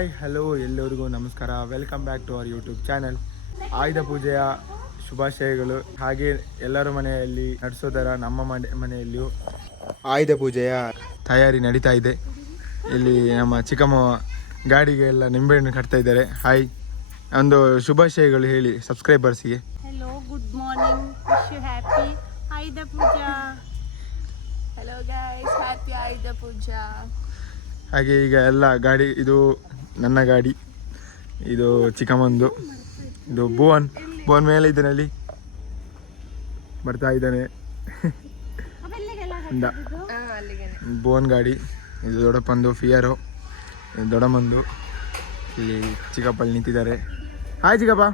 Hi hello ಎಲ್ಲರಿಗೂ ನಮಸ್ಕಾರ. Welcome back to our YouTube channel. ಆಯುಧ ಪೂಜೆಯ ಶುಭಾಶಯಗಳು. ಹಾಗೆ ಎಲ್ಲರ ಮನೆಯಲ್ಲಿ ನಡೆಸೋದರ ನಮ್ಮ ಮನೆಯಲ್ಲಿಯೂ ಆಯುಧ ಪೂಜೆಯ ತಯಾರಿ ನಡೀತಾ ಇದೆ. ಇಲ್ಲಿ ನಮ್ಮ ಚಿಕ್ಕಮ್ಮ ಗಾಡಿಗೆ ಎಲ್ಲ ನಿಂಬೆಹಣ್ಣು ಕಟ್ತಾ ಇದ್ದಾರೆ. ಹಾಯ್, ಒಂದು ಶುಭಾಶಯಗಳು ಹೇಳಿ ಸಬ್ಸ್ಕ್ರೈಬರ್ಸ್ಗೆ. Hello, good morning, wish you happy Ayudha Puja. Hello guys, happy Ayudha Puja. ಹಾಗೆ ಈಗ ಎಲ್ಲ ಗಾಡಿ, ಇದು ನನ್ನ ಗಾಡಿ, ಇದು ಚಿಕ್ಕಮ್ಮಂದು, ಇದು ಭುವನ್ ಮೇಲೆ ಇದರಲ್ಲಿ ಬರ್ತಾ ಇದ್ದಾನೆ. ಭುವನ್ ಗಾಡಿ, ಇದು ದೊಡ್ಡಪ್ಪಂದು ಫಿಯರೋ, ಇದು ದೊಡ್ಡಮ್ಮಂದು. ಇಲ್ಲಿ ಚಿಕ್ಕಪ್ಪಲ್ಲಿ ನಿಂತಿದ್ದಾರೆ. ಹಾಯ್ ಚಿಕ್ಕಪ್ಪ.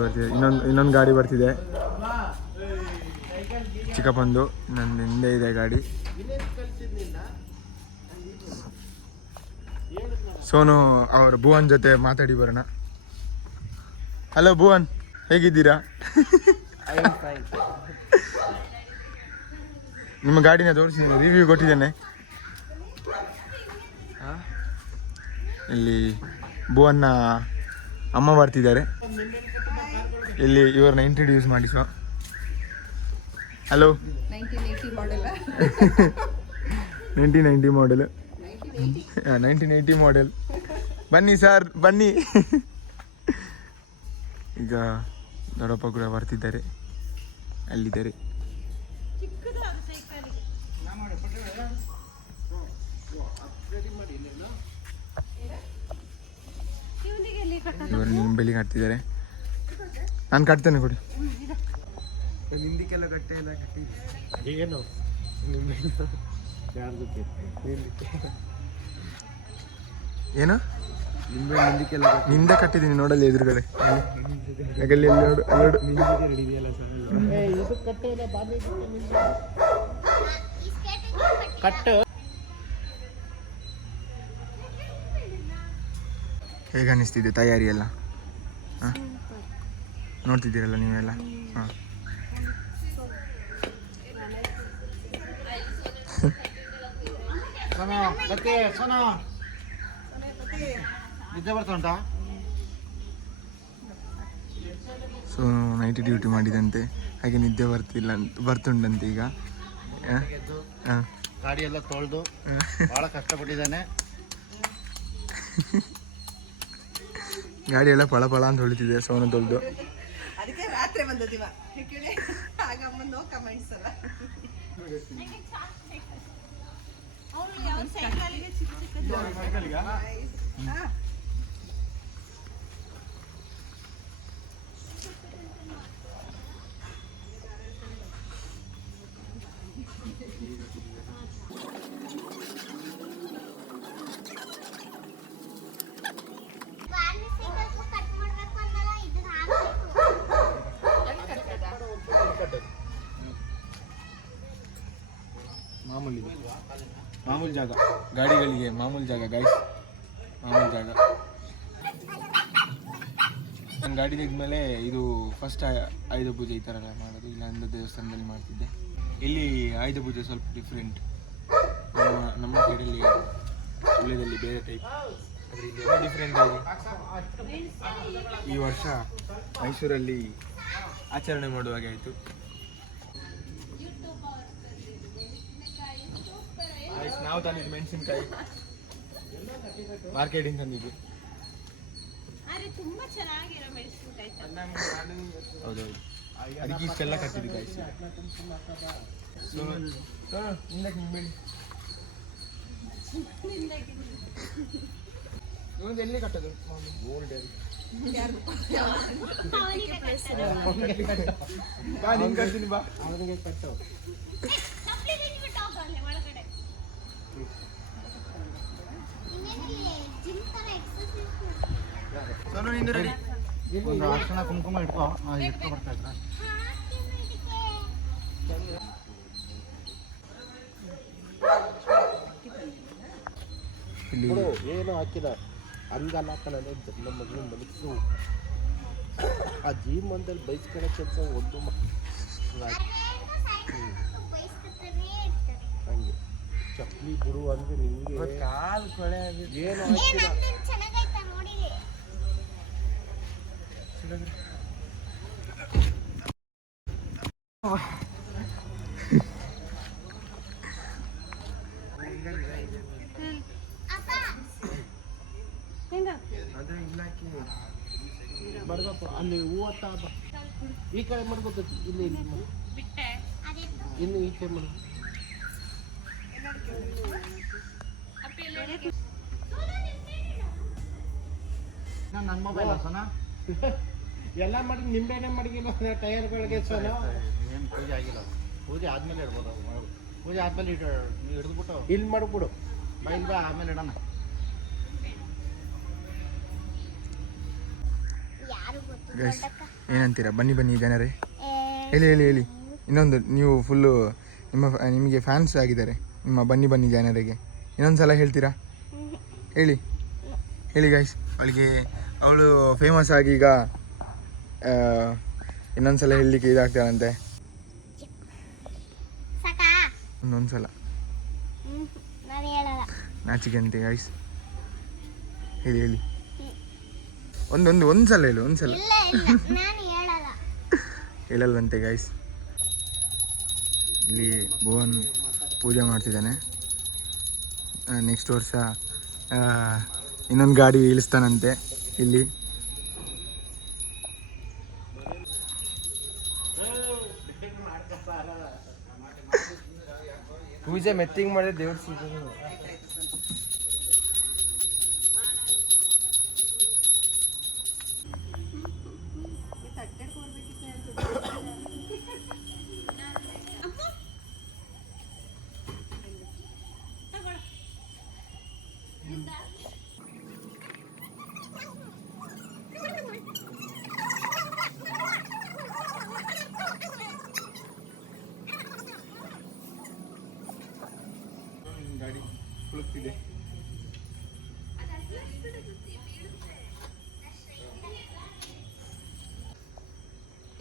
ಬರ್ತಿದೆ, ಇನ್ನೊಂದು ಗಾಡಿ ಬರ್ತಿದೆ ಚಿಕ್ಕಪ್ಪಂದು. ನನ್ನ ಹಿಂದೆ ಇದೆ ಗಾಡಿ. ಸೋನು ಅವ್ರ ಭುವನ್ ಜೊತೆ ಮಾತಾಡಿ ಬರೋಣ. ಹಲೋ ಭುವನ್, ಹೇಗಿದ್ದೀರಾ? ನಿಮ್ಮ ಗಾಡಿನ ತೋರಿಸಿ, ರಿವ್ಯೂ ಕೊಟ್ಟಿದ್ದೇನೆ. ಇಲ್ಲಿ ಭುವನ್ನ ಅಮ್ಮ ಬರ್ತಿದ್ದಾರೆ. ಇಲ್ಲಿ ಇವ್ರನ್ನ ಇಂಟ್ರಡ್ಯೂಸ್ ಮಾಡಿಸುವ. ಹಲೋ. 1980 ಮಾಡೆಲ್. 1980 ಮಾಡೆಲ್. ಬನ್ನಿ ಸರ್, ಬನ್ನಿ. ಈಗ ದೊಡ್ಡಪ್ಪ ಕೂಡ ಬರ್ತಿದ್ದಾರೆ, ಅಲ್ಲಿದ್ದಾರೆ. ಇವರು ನಿಂಬೆಲಿ ಕಟ್ತಿದ್ದಾರೆ. ನಾನು ಕಟ್ತೇನೆ, ಕೊಡಿ. ನಿಂದಿಕ್ಕೆಲ್ಲ ಕಟ್ಟೆ ಎಲ್ಲ ಕಟ್ಟಿ ಏನು ಏನು ನಿಂದೆ ಕಟ್ಟಿದ್ದೀನಿ, ನೋಡಲ್ಲಿ ಎದುರುಗಡೆ. ಹೇಗೆ ಅನಿಸ್ತಿದೆ ತಯಾರಿ ಎಲ್ಲ? ನೋಡ್ತಿದ್ದೀರಲ್ಲ ನೀವೆಲ್ಲ. ಹಾಂ, ನಿದ್ದೆ ಬರ್ತಾ ಉಂಟಾ? ಸೊ ನೈಟ್ ಡ್ಯೂಟಿ ಮಾಡಿದಂತೆ, ಹಾಗೆ ನಿದ್ದೆ ಬರ್ತುಂಟಂತೆ ಈಗ. ಗಾಡಿ ಎಲ್ಲ ತೊಳೆದು ಭಾಳ ಕಷ್ಟಪಟ್ಟಿದ್ದಾನೆ. ಗಾಡಿ ಎಲ್ಲ ಫಳ ಫಳ ಅಂತ ಹೊಳಿತಿದೆ ಸೋನು ತೊಳೆದು. ಅದಕ್ಕೆ ರಾತ್ರಿ ಬಂದಿವ ಆಗ ಅಮ್ಮನ ಕಮೆಂಟ್ಸ್ ಅಲ್ಲ. ಮಾಮೂಲಿ ಜಾಗ, ಗಾಡಿಗಳಿಗೆ ಮಾಮೂಲಿ ಜಾಗ ಗೈಸ್, ಮಾಮೂಲಿ ಜಾಗ. ನನ್ನ ಗಾಡಿ ತೆಗೆದ್ಮೇಲೆ ಇದು ಫಸ್ಟ್ ಆಯುಧ ಪೂಜೆ ಈ ಥರ ಎಲ್ಲ ಮಾಡೋದು. ಇಲ್ಲ ಅಂದ್ರೆ ದೇವಸ್ಥಾನದಲ್ಲಿ ಮಾಡ್ತಿದ್ದೆ. ಇಲ್ಲಿ ಆಯುಧ ಪೂಜೆ ಸ್ವಲ್ಪ ಡಿಫ್ರೆಂಟ್. ನಮ್ಮ ಸೈಡಲ್ಲಿ ಸುಳ್ಯದಲ್ಲಿ ಬೇರೆ ಟೈಪ್, ಆದರೆ ಇಲ್ಲಿ ಡಿಫ್ರೆಂಟ್ ಆಗಿ ಈ ವರ್ಷ ಮೈಸೂರಲ್ಲಿ ಆಚರಣೆ ಮಾಡುವಾಗೆ ಆಯಿತು. ನಾವು ತಂದಿದ್ದು ಮೆಣಸಿನ್ಕಾಯಿ, ಮಾರ್ಕೆಟಿಂಗ್ ತಂದಿದ್ದು. ಹೌದೌದು, ಅದಕ್ಕೆ ಇಷ್ಟೆಲ್ಲ ಕಟ್ಟಿದ್ದು ಗಾಯ್ಸ್. ಎಲ್ಲಿ ಕಟ್ಟೋದು? ಕಟ್ತೀನಿ ಬಾ, ಅವನಿಗೆ ಕಟ್ಟೋ. ಸೋನು ನಿಂದು ರೆಡಿ. ಒಂದು ಅರ್ಶನ ಕುಂಕುಮ ಇಟ್ಕೋ ಬರ್ತಾ ಇದ್ರ. ಏನು ಹಾಕಿಲ್ಲ ಹಂಗಲ್ಲ ಕಣೆ, ನಮ್ಮ ಮಗನ ಮನಸ್ಸು ಆ ಜೀವನದಲ್ಲಿ ಬಯಸ್ಕೊಳ್ಳೋ ಕೆಲಸ ಒಂದು ಹಂಗೆ ಚಪ್ಪಲಿ ಬಿಡು ಅಂದ್ರೆ ನಿಂಗೆ ಕಾಲು ಕೊಳೆ ಏನು ಆಗ್ತಿಲ್ಲ. ಅದು ಇಲ್ಲಾಕಿ ಮಡ್ಗಪ್ಪ ಅಲ್ಲಿ ಹೂವತ್ತ ಈ ಕಡೆ ಮಡ್ಕೋತೈತಿ ಇಲ್ಲಿ ಇಲ್ಲಿ ಮಾಡು. ಇನ್ನು ಈಚೆ ಮಾಡು. ನನ್ನ ಮೊಬೈಲ್ ಸೋನಾ ಎಲ್ಲ ಮಾಡಿ ನಿಂಬೆಣ್ಣೆ ಮಡಗಿಲ್ಲ ಟೈರ್ಗಳಿಗೆ ಸೋನು. ಏನು ಪೂಜೆ ಆಗಿಲ್ಲ, ಪೂಜೆ ಆದ್ಮೇಲೆ ಇಡ್ಬೋದು. ಪೂಜೆ ಆದ್ಮೇಲೆ ಹಿಡಿದ್ಬಿಟ್ಟು ಇಲ್ಲಿ ಮಾಡ್ಬಿಡು. ಬೈಲ್ ಬಾ, ಆಮೇಲೆ ಇಡೋಣ. ಗೈಸ್ ಏನಂತೀರಾ? ಬನ್ನಿ ಬನ್ನಿ ಜನರೇ, ಹೇಳಿ ಹೇಳಿ ಹೇಳಿ. ಇನ್ನೊಂದು, ನೀವು ಫುಲ್ಲು ನಿಮಗೆ ಫ್ಯಾನ್ಸ್ ಆಗಿದ್ದಾರೆ ನಿಮ್ಮ ಬನ್ನಿ ಬನ್ನಿ ಜನರಿಗೆ. ಇನ್ನೊಂದು ಸಲ ಹೇಳ್ತೀರಾ? ಹೇಳಿ ಹೇಳಿ ಗೈಸ್. ಅವಳು ಫೇಮಸ್ ಆಗಿ ಈಗ ಇನ್ನೊಂದು ಸಲ ಹೇಳಲಿಕ್ಕೆ ಇದಾಗ್ತಾರಂತೆ. ಇನ್ನೊಂದು ಸಲ ನಾಚಿಕೆ ಅಂತೆ ಗೈಸ್. ಹೇಳಿ ಹೇಳಿ, ಒಂದು ಸಲ ಹೇಳು, ಒಂದು ಸಲ ಹೇಳಲ್ವಂತೆ ಗೈಸ್. ಇಲ್ಲಿ ಭುವನ್ ಪೂಜೆ ಮಾಡ್ತಿದ್ದಾನೆ. ನೆಕ್ಸ್ಟ್ ವರ್ಷ ಇನ್ನೊಂದು ಗಾಡಿ ಇಳಿಸ್ತಾನಂತೆ ಇಲ್ಲಿ. ಪೂಜೆ ಮೆತ್ತಿಂಗ್ ಮಾಡಿದ್ರೆ ದೇವ್ರ ಸಿಗೋದು. ಗಾಡಿ ಕುಳುಕ್ತಿದೆ.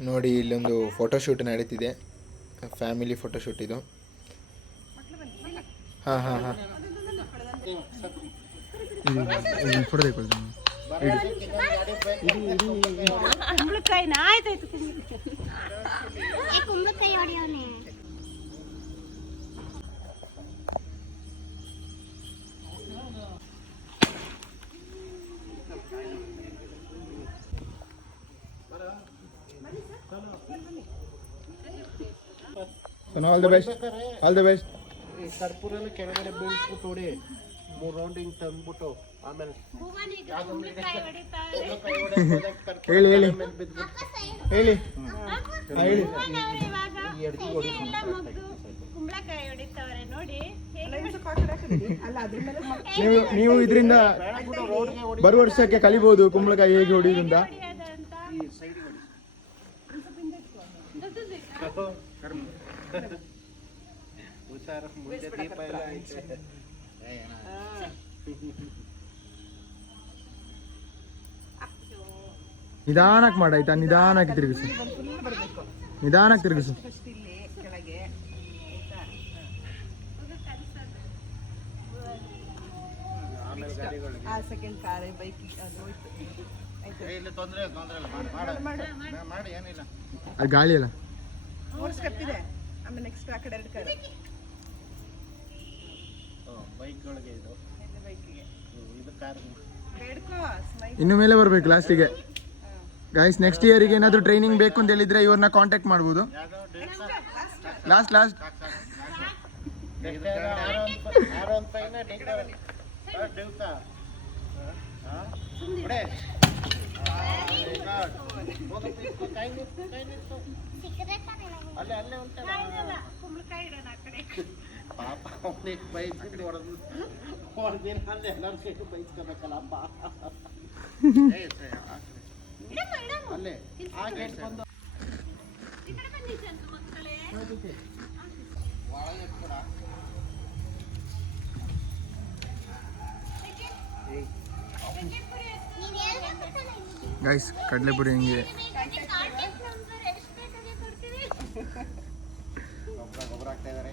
ನೋಡಿ, ಇಲ್ಲೊಂದು ಫೋಟೋಶೂಟ್ ನಡೀತಿದೆ, ಫ್ಯಾಮಿಲಿ ಫೋಟೋಶೂಟ್ ಇದು. ಹಾಂ ಹಾಂ ಹಾಂ, ಫೋಟೋ ತೆಗೊಳ್ತೀನಿ. ಕುಂಬಳಕಾಯಿನ ಆಯ್ತಾಯ್ತು. ಕುಂಬಳಕಾಯಿ ಹೊಡೆಯೋನೆ. All the best, all the best. ಈ ಕರ್ಪೂರನ ಕೆಳಗಡೆ ಬೀಳ್ಸ್ಬಿಟ್ಟು ಹೊಡಿ, 3 ರೌಂಡ್ ಹಿಂಗೆ ತಂದ್ಬಿಟ್ಟು ಆಮೇಲೆ ಹೇಳಿ ಹೇಳಿ ಹೇಳಿ ಹೇಳಿ. ಕುಂಬಳಕಾಯಿ ಹೊಡಿತಾವ್ರೆ ನೋಡಿ. ನೀವು ಇದರಿಂದ ಬರುವ ವರ್ಷಕ್ಕೆ ಕಲಿಬಹುದು ಕುಂಬಳಕಾಯಿ ಹೇಗೆ ಹೊಡಿಯೋದ್ರಿಂದ. ಹುಷಾರ, ಮುಂದೆ ದೀಪ ಎಲ್ಲ ಐತೆ. ನಿಧಾನಕ್ಕೆ ಮಾಡಾಯ್ತಾ? ನಿಧಾನಕ್ಕೆ ತಿರುಗಿಸು, ನಿಧಾನಕ್ಕೆ ತಿರುಗಿಸು. ಇಲ್ಲಿ ಕೆಳಗೆ ಆ ಸೆಕೆಂಡ್ ಕಾರ್ ಬೈಕ್ ಅದು ಹೋಯ್ತು. ಇಲ್ಲಿ ತೊಂದರೆ ಇಲ್ಲ, ಮಾಡಿ ಏನಿಲ್ಲ. ಅದು ಗಾಳಿ ಅಲ್ಲ. ಓಡಿಸ್ಕತ್ತಿದೆ. ಆಮೇಲೆ ನೆಕ್ಸ್ಟ್ ಆ ಕಡೆ 2 ಕಾರ್ ಬೈಕ್ಗಳಿಗೆ ಇದು ಬೈಕಿಗೆ ಇದು ಕಾರ್ ಬೇಡ್ಕೋ ಸ್ಮೈಲ್. ಇನ್ನು ಮೇಲೆ ಬರಬೇಕು ಲಾಸ್ಟಿಗೆ. ಗೈಸ್, ನೆಕ್ಸ್ಟ್ ಇಯರಿಗೆ ಏನಾದರೂ ಟ್ರೈನಿಂಗ್ ಬೇಕು ಅಂತ ಹೇಳಿದ್ರೆ ಇವ್ರನ್ನ ಕಾಂಟ್ಯಾಕ್ಟ್ ಮಾಡ್ಬೋದು. ಲಾಸ್ಟ್ ಕುಂಬಳಕಾಯಿ ಇಡೋಣ ಆ ಕಡೆ. ಪಾಪ ಅವನಿಗೆ ಬೈಕ್ ಹೊಡೆದಿನ ಅಲ್ಲಿ ಎಲ್ಲರೂ ಸೇರಿ ಬೈಸ್ಕೋಬೇಕಲ್ಲಪ್ಪ. ಅಲ್ಲೇ ಆ ಗೇಟ್ ಬಂದು ಈ ಕಡೆ ಬನ್ನಿ ಚಂದು ಮಕ್ಕಳೇ. ಗೈಸ್, ಕಡಲೆಪುರಿ ಹಿಂಗೆ ಗೊಬ್ಬರ ಹಾಕ್ತಾ ಇದಾರೆ.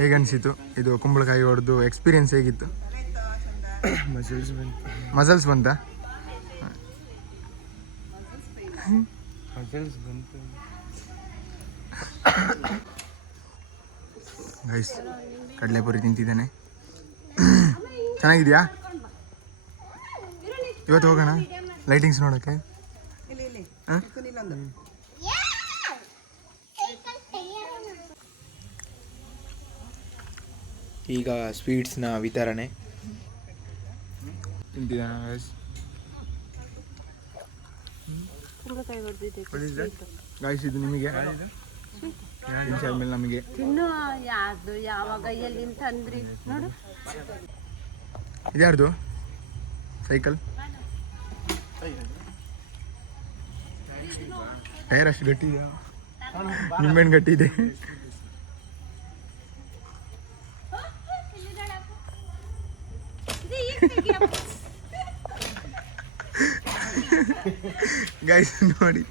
ಹೇಗನ್ಸಿತು ಇದು ಕುಂಬಳಕಾಯಿ ಹೊಡೆದು ಎಕ್ಸ್ಪೀರಿಯನ್ಸ್ ಹೇಗಿತ್ತು? ಮಸಲ್ಸ್ ಬಂತಾ? ಗೈಸ್ ಕಡಲೆಪುರಿ ತಿಂತಿದ್ದಾನೆ. ಚೆನ್ನಾಗಿದೆಯಾ? ಇವತ್ತು ಹೋಗೋಣ ಲೈಟಿಂಗ್ಸ್ ನೋಡೋಕ್ಕೆ. ಈಗ ಸ್ವೀಟ್ಸ್ನ ವಿತರಣೆ ತಿಂತಿದ್ದಾನೆ ಗೈಸ್. ಗೈಸ್ ಇದು ನಿಮಗೆ ಆದ್ಮೇಲೆ ನಮಗೆ ತಿನ್ನು ಯಾರ್ದು ಯಾವಾಗ ಎಲ್ಲಿ ತಂದ್ರಿ ನೋಡು. ಇದ್ಯಾರ್ದು ಸೈಕಲ್? ಟೈರ್ ಅಷ್ಟು ಗಟ್ಟಿ ಇದೆಯಾ? ನಿಂಬೆಹಣ್ಣು ಗಟ್ಟಿ ಇದೆ. ಗೈಸ್ ನೋಡಿ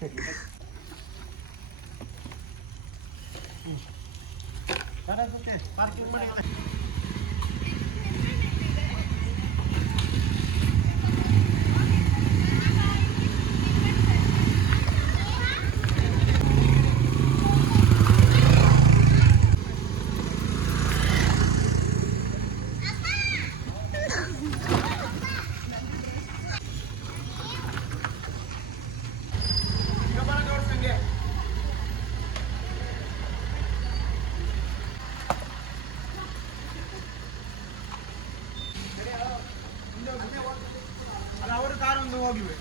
ಅವರು ಕಾರೊಂದು ಹೋಗಿವೆ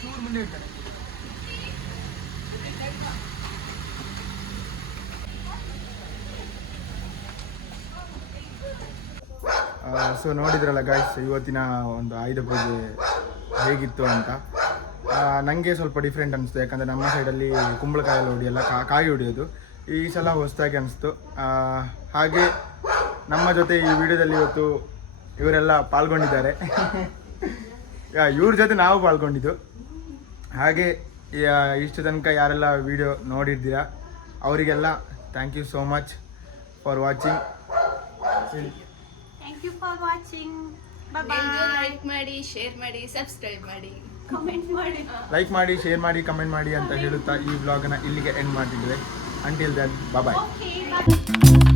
ಚೂರು ಮುಂದೆ ಇರ್ತಾರೆ. ಸೊ ನೋಡಿದ್ರಲ್ಲ ಗಾಯ್ಸ್ ಇವತ್ತಿನ ಒಂದು ಆಯುಧ ಪೂಜೆ ಹೇಗಿತ್ತು ಅಂತ. ನನಗೆ ಸ್ವಲ್ಪ ಡಿಫ್ರೆಂಟ್ ಅನಿಸ್ತು, ಯಾಕಂದರೆ ನಮ್ಮ ಸೈಡಲ್ಲಿ ಕುಂಬಳಕಾಯಿ ಹೊಡಿಯಲ್ಲ, ಕಾಯಿ ಹೊಡಿಯೋದು. ಈ ಸಲ ಹೊಸದಾಗಿ ಅನಿಸ್ತು. ಹಾಗೆ ನಮ್ಮ ಜೊತೆ ಈ ವಿಡಿಯೋದಲ್ಲಿ ಇವತ್ತು ಇವರೆಲ್ಲ ಪಾಲ್ಗೊಂಡಿದ್ದಾರೆ. ಇವ್ರ ಜೊತೆ ನಾವು ಪಾಲ್ಗೊಂಡಿದ್ದು. ಹಾಗೆ ಇಷ್ಟು ತನಕ ಯಾರೆಲ್ಲ ವಿಡಿಯೋ ನೋಡಿರ್ತೀರಾ ಅವರಿಗೆಲ್ಲ thank you so much for watching. Thank you for watching. Bye. Like ಮಾಡಿ, ಶೇರ್ ಮಾಡಿ, ಸಬ್ಸ್ಕ್ರೈಬ್ ಮಾಡಿ, ಕಮೆಂಟ್ ಮಾಡಿ. ಲೈಕ್ ಮಾಡಿ, ಶೇರ್ ಮಾಡಿ, ಕಮೆಂಟ್ ಮಾಡಿ ಅಂತ ಹೇಳುತ್ತಾ ಈ ವ್ಲಾಗನ್ನು ಇಲ್ಲಿಗೆ ಎಂಡ್ ಮಾಡ್ತಿದ್ವಿ. Until then bye. ಓಕೆ ಬಾಯ್.